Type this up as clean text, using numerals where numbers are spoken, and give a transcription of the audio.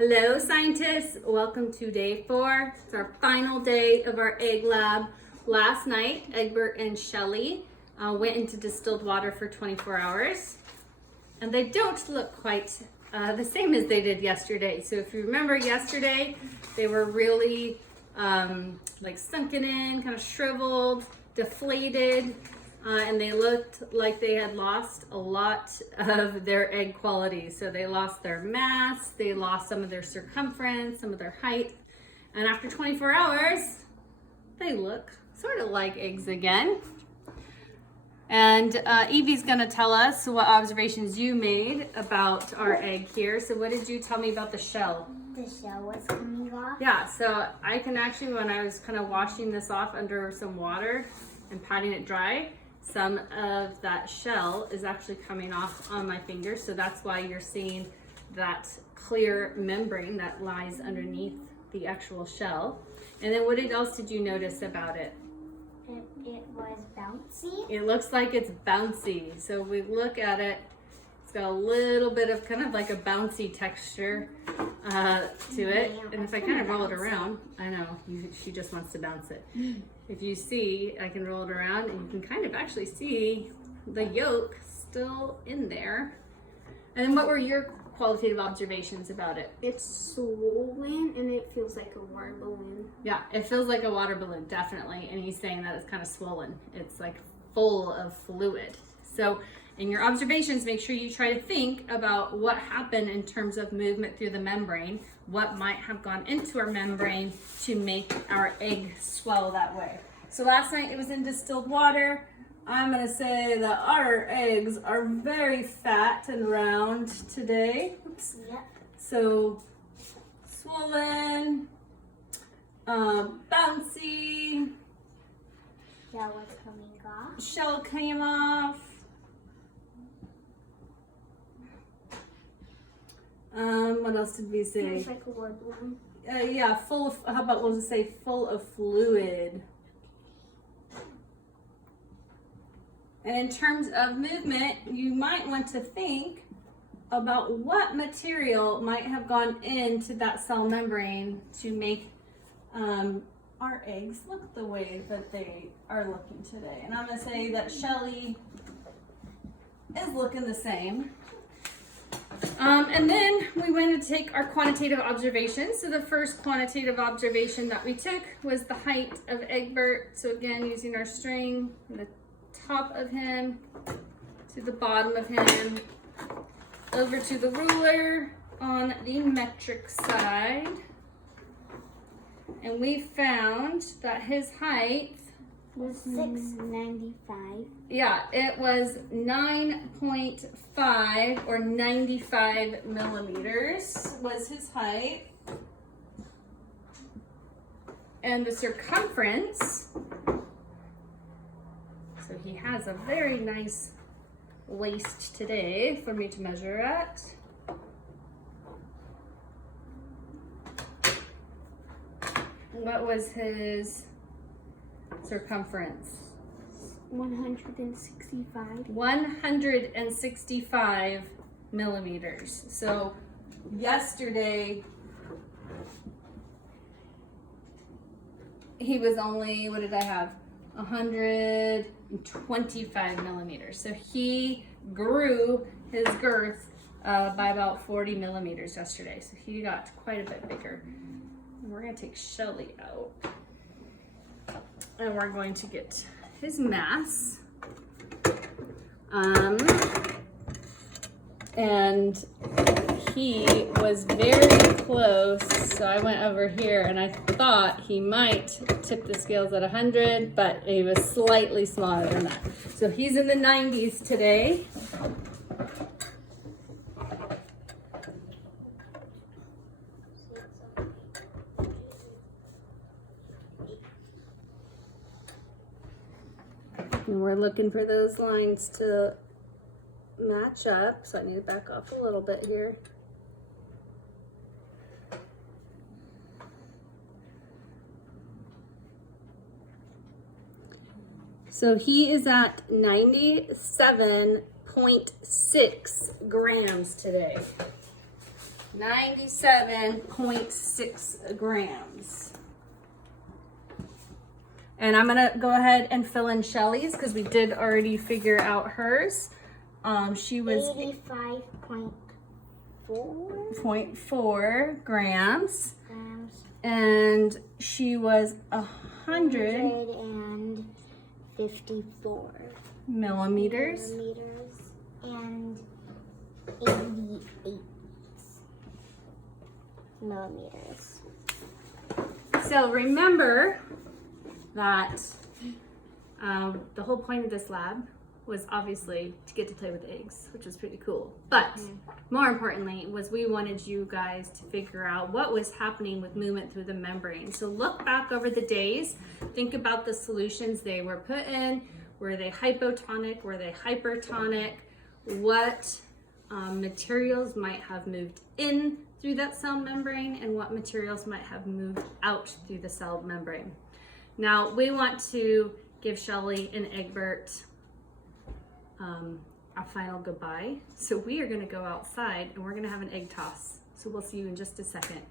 Hello scientists, welcome to day 4. It's our final day of our egg lab. Last night, Egbert and Shelly went into distilled water for 24 hours. And they don't look quite the same as they did yesterday. So if you remember yesterday, they were really like sunken in, kind of shriveled, deflated, and they looked like they had lost a lot of their egg quality. So they lost their mass, they lost some of their circumference, some of their height. And after 24 hours, they look sort of like eggs again. And Evie's gonna tell us what observations you made about our egg here. So what did you tell me about the shell? The shell was coming off. Yeah, so I can actually, when I was kind of washing this off under some water and patting it dry, some of that shell is actually coming off on my fingers. So that's why you're seeing that clear membrane that lies underneath the actual shell. And then what else did you notice about it? It was bouncy. It looks like it's bouncy. So we look at it, it's got a little bit of kind of like a bouncy texture to it. And if I kind of roll it around, I know, she just wants to bounce it. If you see, I can roll it around and you can kind of actually see the yolk still in there. And then what were your qualitative observations about it? It's swollen and it feels like a water balloon. Yeah, it feels like a water balloon, definitely. And he's saying that it's kind of swollen. It's like full of fluid. So in your observations, make sure you try to think about what happened in terms of movement through the membrane, what might have gone into our membrane to make our egg swell that way. So last night it was in distilled water. I'm gonna say that our eggs are very fat and round today. Oops. Yep. So swollen, bouncy, Shell was coming off. shell came off. What else did we say? Feels like a water balloon. Yeah, full of, how about we'll just say full of fluid. And in terms of movement, you might want to think about what material might have gone into that cell membrane to make our eggs look the way that they are looking today. And I'm gonna say that Shelly is looking the same. And then we went to take our quantitative observations. So the first quantitative observation that we took was the height of Egbert. So again, using our string from the top of him to the bottom of him, over to the ruler on the metric side. And we found that his height Was 695. Yeah, it was 9.5 or 95 millimeters was his height. And the circumference, so he has a very nice waist today for me to measure at. What was his circumference? 165. 165 millimeters. So yesterday he was only, what did I have? 125 millimeters. So he grew his girth by about 40 millimeters yesterday. So he got quite a bit bigger. And we're gonna take Shelly out. And we're going to get his mass. And he was very close. So I went over here and I thought he might tip the scales at 100, but he was slightly smaller than that. So he's in the 90s today. And we're looking for those lines to match up. So I need to back off a little bit here. So he is at 97.6 grams today. 97.6 grams. And I'm gonna go ahead and fill in Shelly's because we did already figure out hers. She was 85.4 0.4 grams, grams. and she was 100 154 millimeters. millimeters and 88 millimeters. So remember that the whole point of this lab was obviously to get to play with eggs, which was pretty cool. But more importantly was we wanted you guys to figure out what was happening with movement through the membrane. So look back over the days, think about the solutions they were put in. Were they hypotonic? Were they hypertonic? What materials might have moved in through that cell membrane and what materials might have moved out through the cell membrane. Now we want to give Shelly and Egbert a final goodbye. So we are gonna go outside and we're gonna have an egg toss. So we'll see you in just a second.